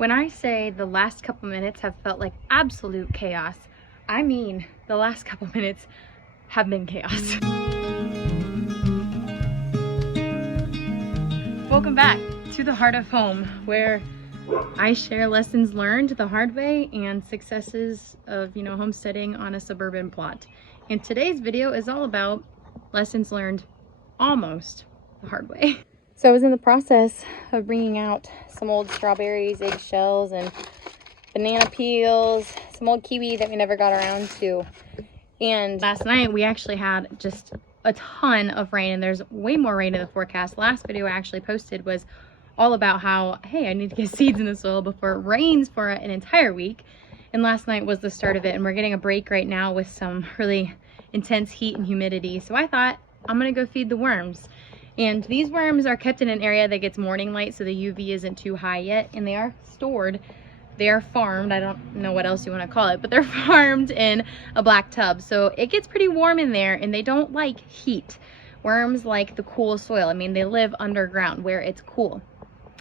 When I say the last couple minutes have felt like absolute chaos, I mean the last couple minutes have been chaos. Welcome back to the heart of home, where I share lessons learned the hard way and successes of, homesteading on a suburban plot. And today's video is all about lessons learned almost the hard way. So I was in the process of bringing out some old strawberries, eggshells, and banana peels, some old kiwi that we never got around to. And last night we actually had just a ton of rain, and there's way more rain in the forecast. Last video I actually posted was all about how, hey, I need to get seeds in the soil before it rains for an entire week. And last night was the start of it, and we're getting a break right now with some really intense heat and humidity. So I thought, I'm gonna go feed the worms. And these worms are kept in an area that gets morning light, so the UV isn't too high yet, and they are stored. They are farmed, I don't know what else you want to call it, but they're farmed in a black tub. So it gets pretty warm in there, and they don't like heat. Worms like the cool soil. I mean, they live underground where it's cool.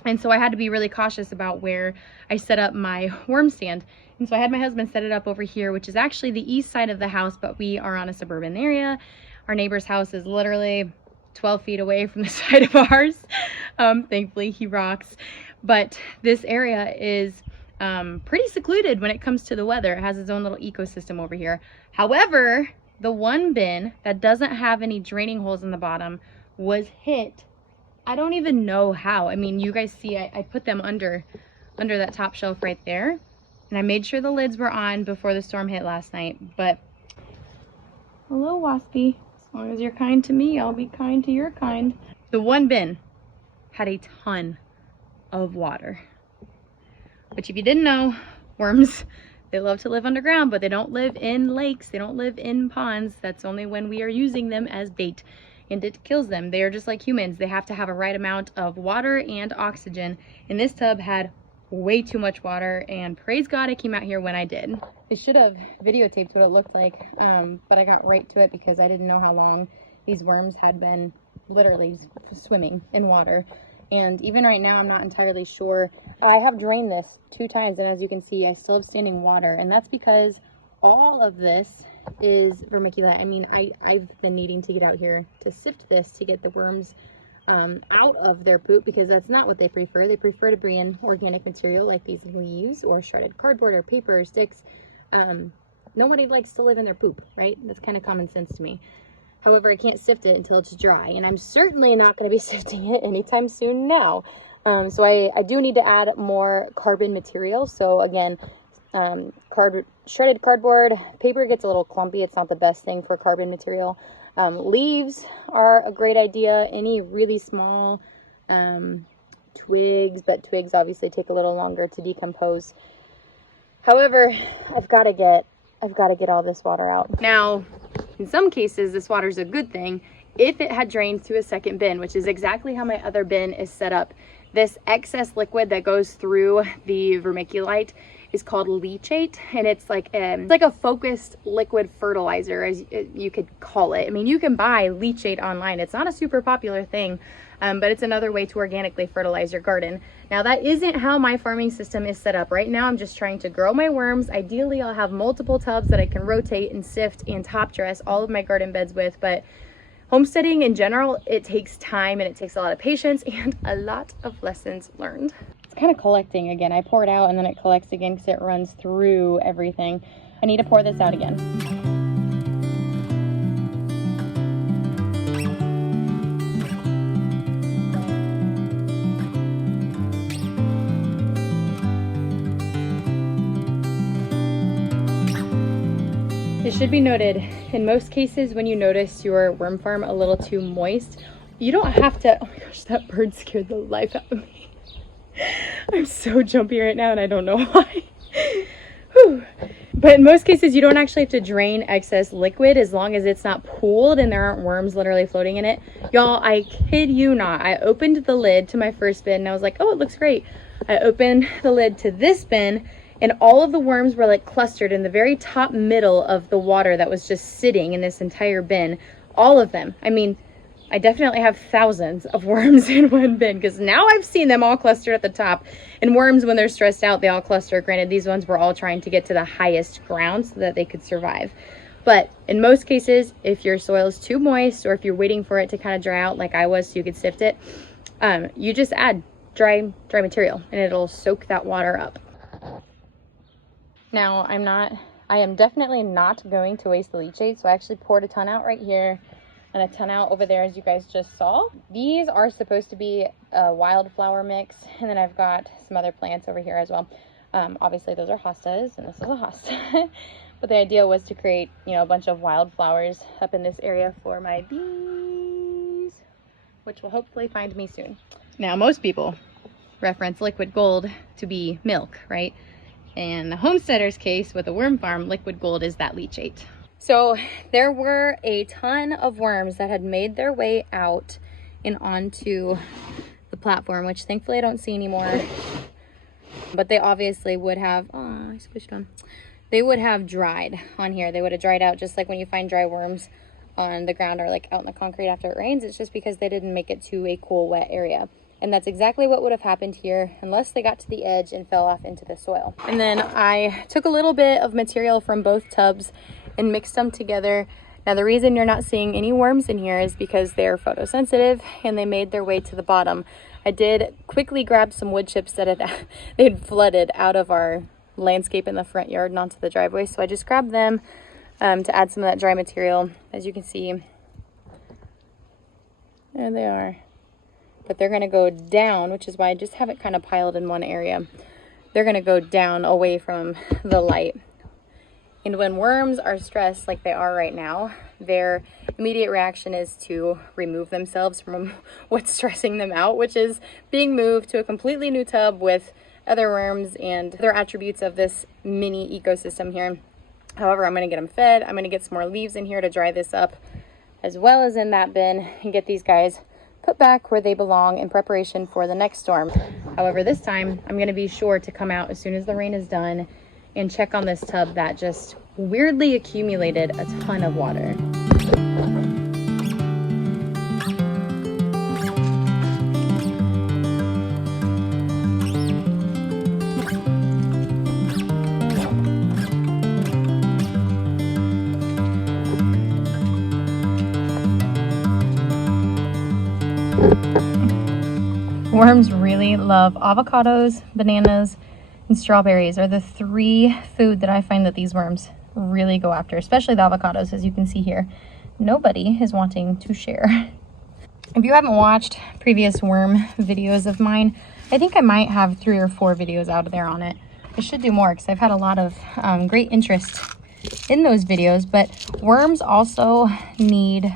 And so I had to be really cautious about where I set up my worm stand. And so I had my husband set it up over here, which is actually the east side of the house, but we are on a suburban area. Our neighbor's house is literally 12 feet away from the side of ours. Thankfully he rocks. But this area is pretty secluded when it comes to the weather. It has its own little ecosystem over here. However, the one bin that doesn't have any draining holes in the bottom was hit. I don't even know how. I mean, you guys see I put them under that top shelf right there, and I made sure the lids were on before the storm hit last night. But hello, Waspy. As long as you're kind to me, I'll be kind to your kind. The one bin had a ton of water. Which, if you didn't know, worms, they love to live underground, but they don't live in lakes. They don't live in ponds. That's only when we are using them as bait, and it kills them. They are just like humans. They have to have a right amount of water and oxygen. And this tub had way too much water, and praise God I came out here when I did. I should have videotaped what it looked like, but I got right to it because I didn't know how long these worms had been literally swimming in water. And even right now, I'm not entirely sure. I have drained this 2 times, and as you can see, I still have standing water, and that's because all of this is vermiculite. I mean, I've been needing to get out here to sift this to get the worms out of their poop, because that's not what they prefer. They prefer to bring in organic material like these leaves or shredded cardboard or paper or sticks. Nobody likes to live in their poop, right? That's kind of common sense to me. However, I can't sift it until it's dry, and I'm certainly not going to be sifting it anytime soon now. So I do need to add more carbon material. So again, shredded cardboard, paper gets a little clumpy. It's not the best thing for carbon material. Leaves are a great idea. Any really small twigs, but twigs obviously take a little longer to decompose. However, I've got to get all this water out. Now, in some cases, this water is a good thing if it had drained to a second bin, which is exactly how my other bin is set up. This excess liquid that goes through the vermiculite is called leachate, and it's like a focused liquid fertilizer, as you could call it. I mean, you can buy leachate online. It's not a super popular thing, but it's another way to organically fertilize your garden. Now, that isn't how my farming system is set up. Right now, I'm just trying to grow my worms. Ideally, I'll have multiple tubs that I can rotate and sift and top dress all of my garden beds with, but homesteading in general, it takes time, and it takes a lot of patience and a lot of lessons learned. It's kind of collecting again. I pour it out and then it collects again because it runs through everything. I need to pour this out again. It should be noted, in most cases when you notice your worm farm a little too moist, you don't have to, oh my gosh, that bird scared the life out of me. I'm so jumpy right now and I don't know why. Whew. But in most cases, you don't actually have to drain excess liquid as long as it's not pooled and there aren't worms literally floating in it. Y'all, I kid you not, I opened the lid to my first bin and I was like, oh, it looks great. I opened the lid to this bin and all of the worms were like clustered in the very top middle of the water that was just sitting in this entire bin. All of them. I mean, I definitely have thousands of worms in one bin, because now I've seen them all clustered at the top. And worms, when they're stressed out, they all cluster. Granted, these ones were all trying to get to the highest ground so that they could survive. But in most cases, if your soil is too moist, or if you're waiting for it to kind of dry out like I was so you could sift it, you just add dry material and it'll soak that water up. Now, I am definitely not going to waste the leachate, so I actually poured a ton out right here and a ton out over there, as you guys just saw. These are supposed to be a wildflower mix, and then I've got some other plants over here as well. Obviously those are hostas, and this is a hosta. But the idea was to create, you know, a bunch of wildflowers up in this area for my bees, which will hopefully find me soon. Now, most people reference liquid gold to be milk, right? In the homesteader's case with a worm farm, liquid gold is that leachate. So there were a ton of worms that had made their way out and onto the platform, which thankfully I don't see anymore. But they obviously would have, oh, I squished them. They would have dried on here. They would have dried out, just like when you find dry worms on the ground or like out in the concrete after it rains. It's just because they didn't make it to a cool, wet area. And that's exactly what would have happened here unless they got to the edge and fell off into the soil. And then I took a little bit of material from both tubs and mixed them together. Now, the reason you're not seeing any worms in here is because they're photosensitive and they made their way to the bottom. I did quickly grab some wood chips that they'd flooded out of our landscape in the front yard and onto the driveway. So I just grabbed them to add some of that dry material. As you can see, there they are. But they're going to go down, which is why I just have it kind of piled in one area. They're going to go down away from the light. And when worms are stressed like they are right now, their immediate reaction is to remove themselves from what's stressing them out, which is being moved to a completely new tub with other worms and other attributes of this mini ecosystem here. However, I'm going to get them fed. I'm going to get some more leaves in here to dry this up, as well as in that bin, and get these guys put back where they belong in preparation for the next storm. However, this time I'm going to be sure to come out as soon as the rain is done and check on this tub that just weirdly accumulated a ton of water. Worms really love avocados, bananas, and strawberries are the three food that I find that these worms really go after, especially the avocados. As you can see here, nobody is wanting to share. If you haven't watched previous worm videos of mine, I think I might have 3 or 4 videos out there on it. I should do more because I've had a lot of great interest in those videos. But worms also need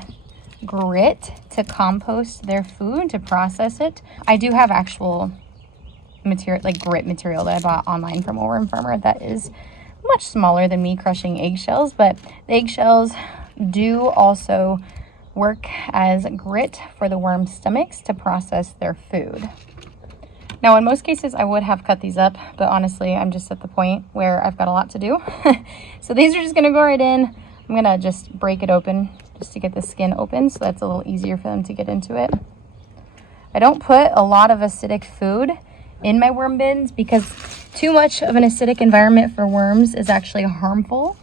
grit to compost their food, to process it. I do have actual material, like grit material, that I bought online from a worm farmer that is much smaller than me crushing eggshells, but the eggshells do also work as grit for the worm's stomachs to process their food. Now, in most cases, I would have cut these up, but honestly, I'm just at the point where I've got a lot to do. So these are just gonna go right in. I'm gonna just break it open just to get the skin open, so that's a little easier for them to get into it. I don't put a lot of acidic food in my worm bins because too much of an acidic environment for worms is actually harmful.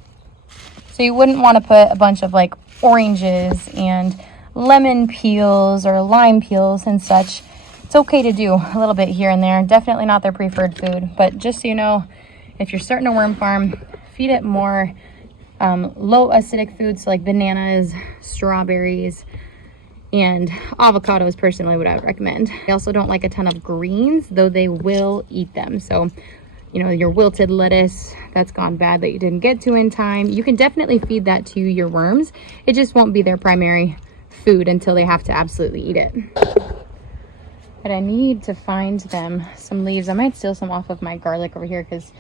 So you wouldn't want to put a bunch of like oranges and lemon peels or lime peels and such. It's okay to do a little bit here and there. Definitely not their preferred food, but just so you know, if you're starting a worm farm, feed it more low acidic foods like bananas, strawberries, and avocados personally what I would recommend. I also don't like a ton of greens, though they will eat them. So, you know, your wilted lettuce that's gone bad that you didn't get to in time, you can definitely feed that to your worms. It just won't be their primary food until they have to absolutely eat it. But I need to find them some leaves. I might steal some off of my garlic over here because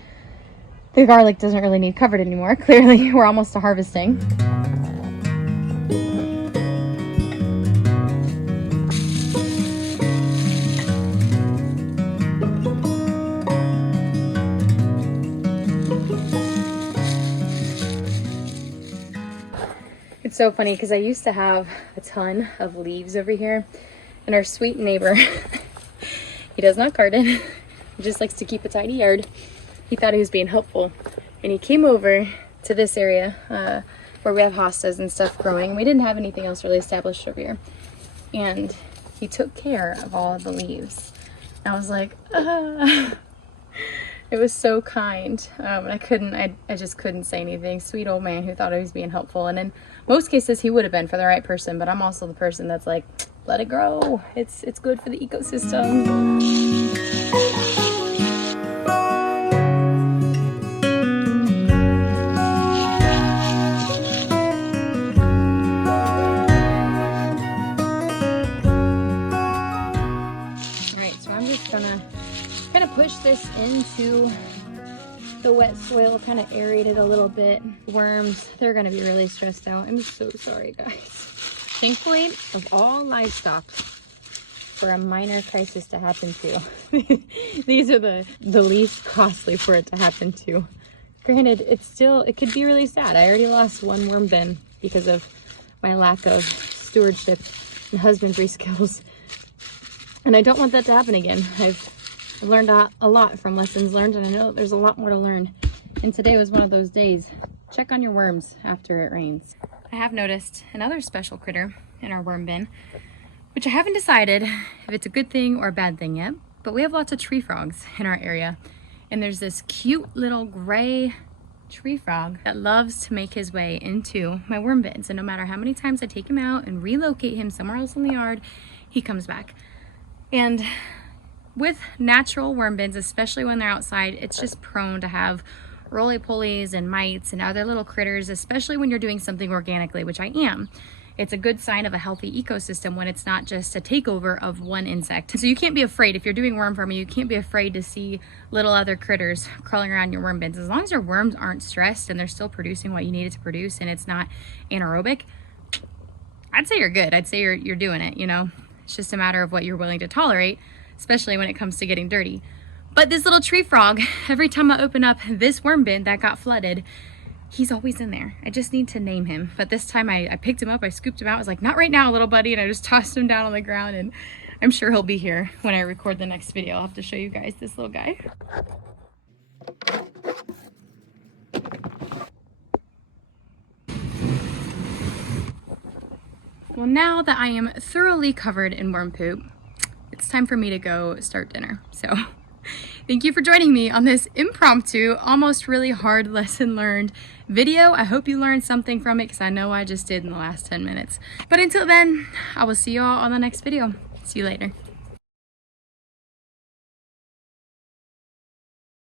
the garlic doesn't really need covered anymore. Clearly, we're almost to harvesting. It's so funny because I used to have a ton of leaves over here, and our sweet neighbor, he does not garden, he just likes to keep a tidy yard. He thought he was being helpful, and he came over to this area where we have hostas and stuff growing. We didn't have anything else really established over here, and he took care of all of the leaves. And I was like, ah. It was so kind. I just couldn't say anything. Sweet old man who thought he was being helpful. And in most cases, he would have been for the right person, but I'm also the person that's like, let it grow. It's good for the ecosystem. All right, so I'm just gonna kind of push this into the wet soil, kind of aerate it a little bit. Worms, they're gonna be really stressed out. I'm so sorry, guys. Thankfully, of all livestock, for a minor crisis to happen to, these are the least costly for it to happen to. Granted, it could be really sad. I already lost one worm bin because of my lack of stewardship and husbandry skills. And I don't want that to happen again. I've learned a lot from lessons learned, and I know there's a lot more to learn. And today was one of those days. Check on your worms after it rains. I have noticed another special critter in our worm bin, which I haven't decided if it's a good thing or a bad thing yet, but we have lots of tree frogs in our area. And there's this cute little gray tree frog that loves to make his way into my worm bins. And no matter how many times I take him out and relocate him somewhere else in the yard, he comes back. And with natural worm bins, especially when they're outside, it's just prone to have roly-polies and mites and other little critters, especially when you're doing something organically, which I am. It's a good sign of a healthy ecosystem when it's not just a takeover of one insect. So you can't be afraid, if you're doing worm farming, you can't be afraid to see little other critters crawling around your worm bins. As long as your worms aren't stressed and they're still producing what you need it to produce and it's not anaerobic, I'd say you're good. I'd say you're doing it, you know? It's just a matter of what you're willing to tolerate, especially when it comes to getting dirty. But this little tree frog, every time I open up this worm bin that got flooded, he's always in there. I just need to name him. But this time I picked him up, I scooped him out. I was like, not right now, little buddy. And I just tossed him down on the ground, and I'm sure he'll be here when I record the next video. I'll have to show you guys this little guy. Well, now that I am thoroughly covered in worm poop, it's time for me to go start dinner. So thank you for joining me on this impromptu, almost really hard lesson learned video. I hope you learned something from it, because I know I just did in the last 10 minutes. But until then, I will see you all on the next video. See you later.